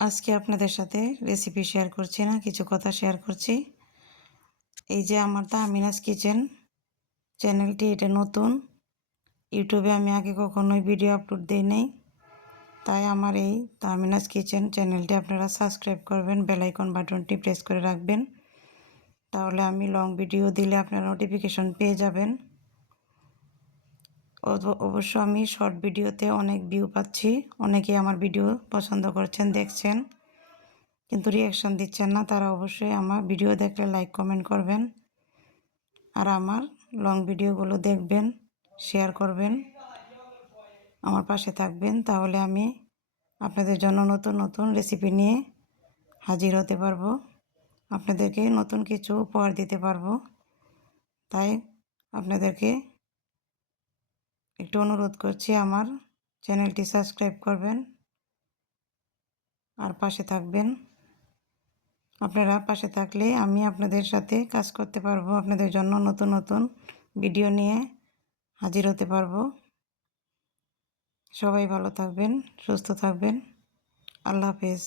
আজকে আপনাদের সাথে রেসিপি শেয়ার করছি না, কিছু কথা শেয়ার করছি। এই যে আমার তাহমিনাস কিচেন চ্যানেলটি, এটা নতুন। ইউটিউবে আমি আগে কখনোই ভিডিও আপলোড দিই নাই, তাই আমার এই তাহমিনাস কিচেন চ্যানেলটি আপনারা সাবস্ক্রাইব করবেন, বেল আইকন বাটনটি প্রেস করে রাখবেন, তাহলে আমি লং ভিডিও দিলে আপনারা নোটিফিকেশন পেয়ে যাবেন। অবশ্য আমি শর্ট ভিডিওতে অনেক ভিউ পাচ্ছি, অনেকেই আমার ভিডিও পছন্দ করছেন, দেখছেন, কিন্তু রিয়াকশান দিচ্ছেন না। তারা অবশ্যই আমার ভিডিও দেখলে লাইক কমেন্ট করবেন, আর আমার লং ভিডিওগুলো দেখবেন, শেয়ার করবেন, আমার পাশে থাকবেন, তাহলে আমি আপনাদের জন্য নতুন নতুন রেসিপি নিয়ে হাজির হতে পারবো, আপনাদেরকে নতুন কিছু উপহার দিতে পারবো। তাই আপনাদেরকে একটু অনুরোধ করছি, আমার চ্যানেলটি সাবস্ক্রাইব করবেন আর পাশে থাকবেন। আপনারা পাশে থাকলে আমি আপনাদের সাথে কাজ করতে পারবো, আপনাদের জন্য নতুন নতুন ভিডিও নিয়ে হাজির হতে পারবো। সবাই ভালো থাকবেন, সুস্থ থাকবেন। আল্লাহ হাফেজ।